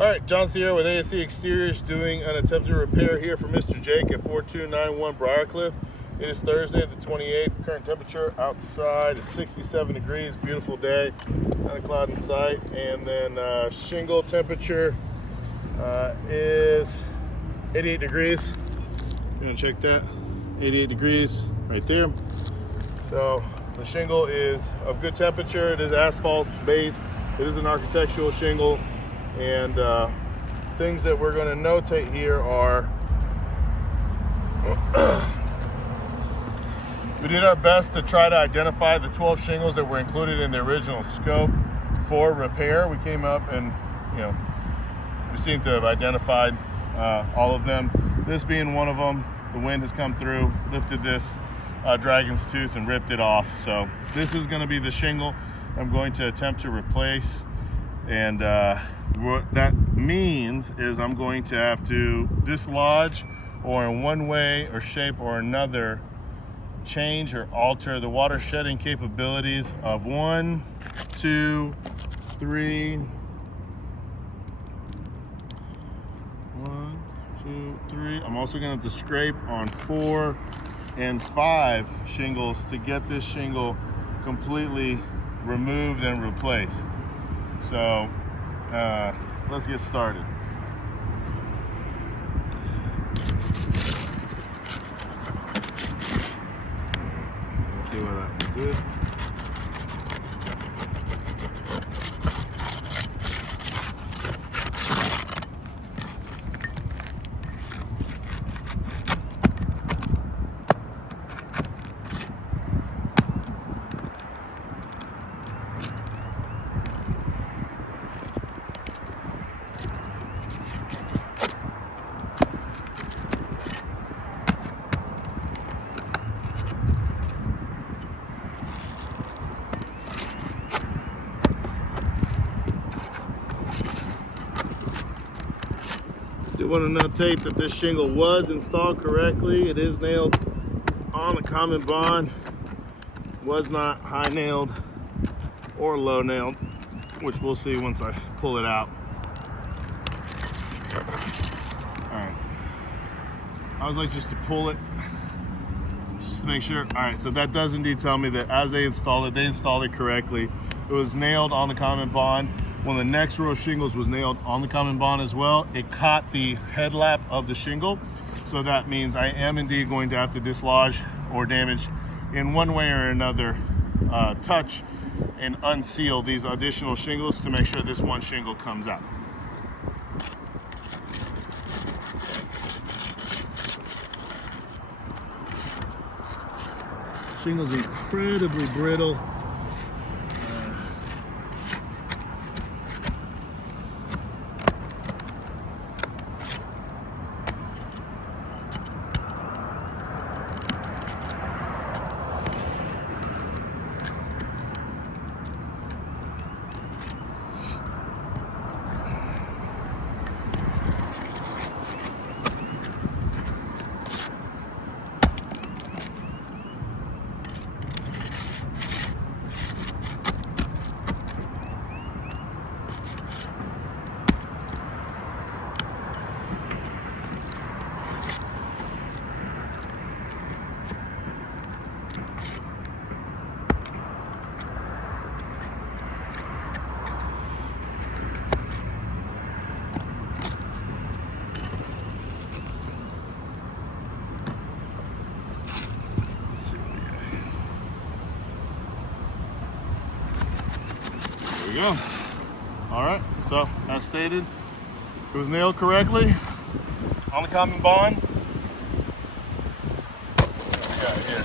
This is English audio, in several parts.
All right, John Sierra with ASC Exteriors doing an attempted repair here for Mr. Jake at 4291 Briarcliff. It is Thursday the 28th. Current temperature outside is 67 degrees. Beautiful day. Not a cloud in sight. And then shingle temperature is 88 degrees. You're gonna check that. 88 degrees right there. So the shingle is of good temperature. It is asphalt based. It is an architectural shingle. And things that we're going to notate here are we did our best to try to identify the 12 shingles that were included in the original scope for repair. We came up and, we seem to have identified all of them. This being one of them, the wind has come through, lifted this dragon's tooth and ripped it off. So this is going to be the shingle I'm going to attempt to replace. And what that means is I'm going to have to dislodge, or in one way or shape or another, change or alter the water shedding capabilities of 1, 2, 3. 1, 2, 3. I'm also going to have to scrape on 4 and 5 shingles to get this shingle completely removed and replaced. So let's get started. Let's see what happens to it. I want to notate that this shingle was installed correctly. It is nailed on a common bond. Was not high nailed or low nailed, which we'll see once I pull it out. All right. I was like just to pull it, just to make sure. All right, so that does indeed tell me that as they installed it correctly. It was nailed on the common bond. When the next row of shingles was nailed on the common bond as well, it caught the headlap of the shingle. So that means I am indeed going to have to dislodge or damage in one way or another, touch and unseal these additional shingles to make sure this one shingle comes out. Shingle's incredibly brittle. There we go. All right, so as stated, it was nailed correctly on the common bond. What we got here?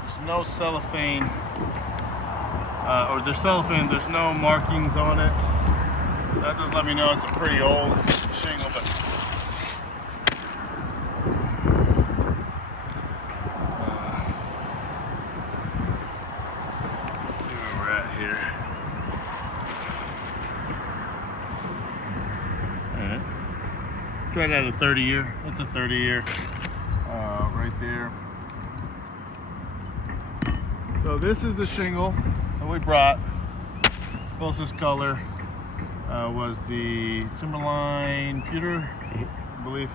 There's no cellophane, or there's cellophane, there's no markings on it. That does let me know it's a pretty old shingle, but here. All right. Tried out a 30 year. That's a 30 year right there. So this is the shingle that we brought Closest color was the Timberline Pewter, I believe.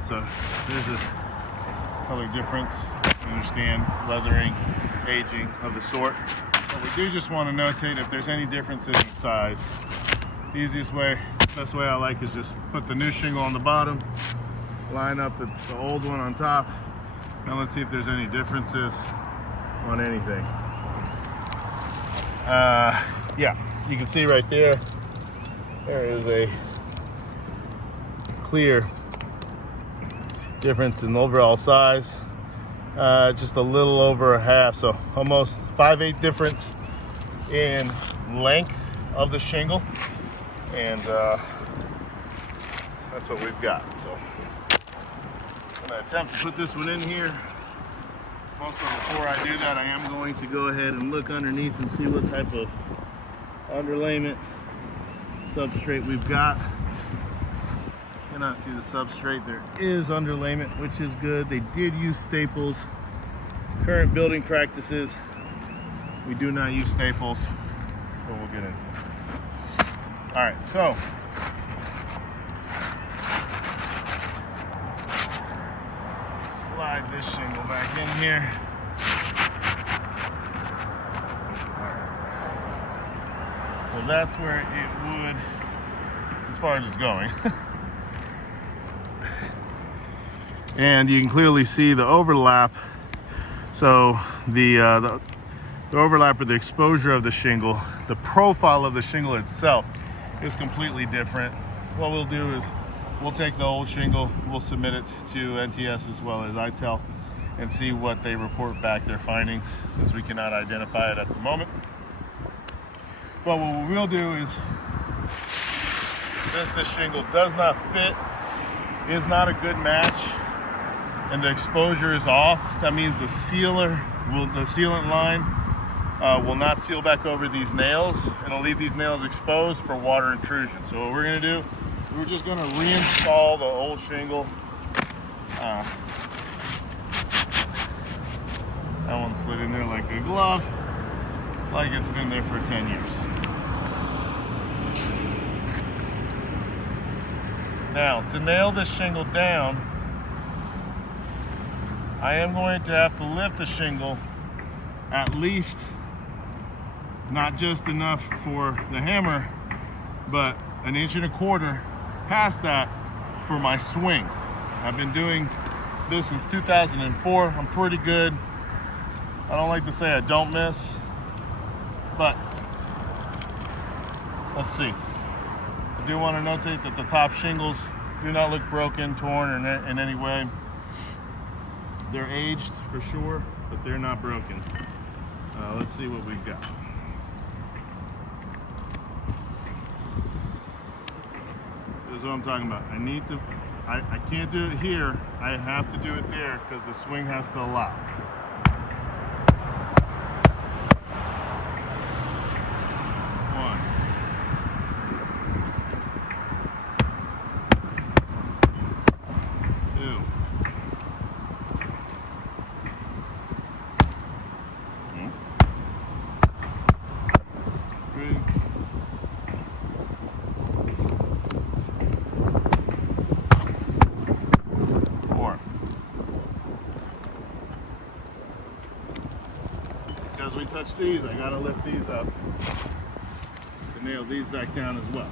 So there's a color difference. Understand weathering, aging of the sort. But we do just want to notate if there's any differences in size. The easiest way, best way I like is just put the new shingle on the bottom, line up the old one on top. Now let's see if there's any differences on anything. Yeah, you can see right there, there is a clear difference in overall size. Just a little over a half, so almost 5/8 difference in length of the shingle, and that's what we've got. So I'm gonna attempt to put this one in here. Also, before I do that, I am going to go ahead and look underneath and see what type of underlayment substrate we've got. Cannot see the substrate. There is underlayment, which is good. They did use staples. Current building practices, we do not use staples, but we'll get into it. All right, so slide this shingle back in here. All right. So that's where it would, as far as it's going. And you can clearly see the overlap. So the overlap or the exposure of the shingle, the profile of the shingle itself is completely different. What we'll do is we'll take the old shingle, we'll submit it to NTS as well as ITEL and see what they report back their findings, since we cannot identify it at the moment. But what we will do is, since this shingle does not fit, is not a good match, and the exposure is off, that means the sealant line will not seal back over these nails, and it'll leave these nails exposed for water intrusion. So what we're gonna do, we're just gonna reinstall the old shingle. That one slid in there like a glove, like it's been there for 10 years. Now, to nail this shingle down, I am going to have to lift the shingle at least, not just enough for the hammer, but 1.25 inches past that for my swing. I've been doing this since 2004. I'm pretty good. I don't like to say I don't miss, but let's see. I do want to notate that the top shingles do not look broken, torn, or in any way. They're aged for sure, but they're not broken. Let's see what we've got. This is what I'm talking about. I can't do it here. I have to do it there because the swing has to allow. As we touch these, I gotta lift these up to nail these back down as well.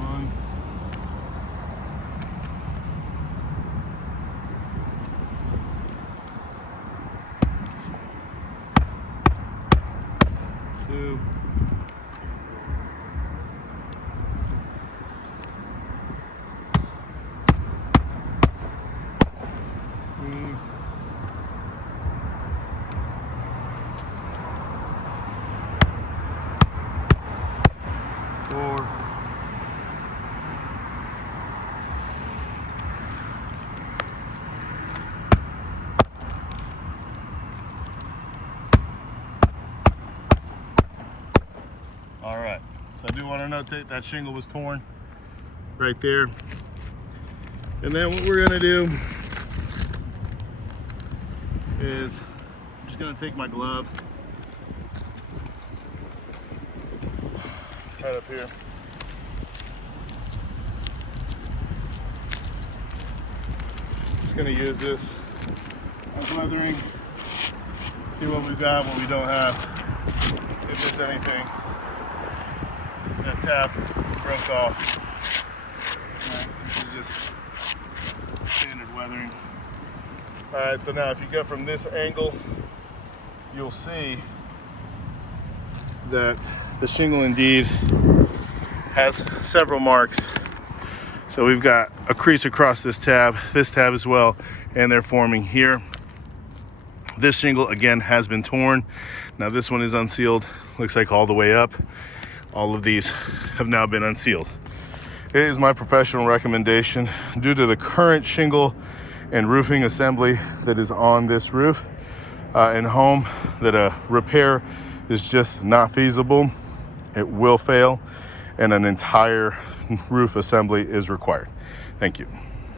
One. Two. 4. All right, so I do want to notate that shingle was torn right there. And then what we're gonna do is I'm just gonna take my glove right up here. Just gonna use this as weathering, see what we've got, what we don't have, if there's anything. That tab broke off. Right, this is just standard weathering. All right, so now if you go from this angle, you'll see that the shingle indeed has several marks. So we've got a crease across this tab as well, and they're forming here. This shingle again has been torn. Now this one is unsealed, looks like all the way up. All of these have now been unsealed. It is my professional recommendation, due to the current shingle and roofing assembly that is on this roof and home, that a repair is just not feasible. It will fail, and an entire roof assembly is required. Thank you.